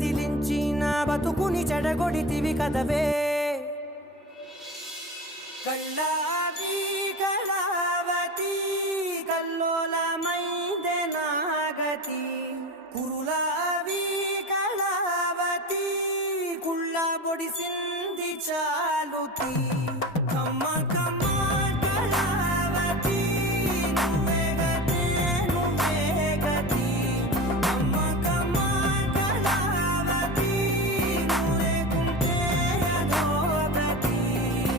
కదిలించి నా బతుకుని చెడగొడితివి కదవే కళ్ళావి కళావతి కల్లోలమైందే నాగతి కురులావి కళావతి కుళ్ళ బొడిసింది చాలుతి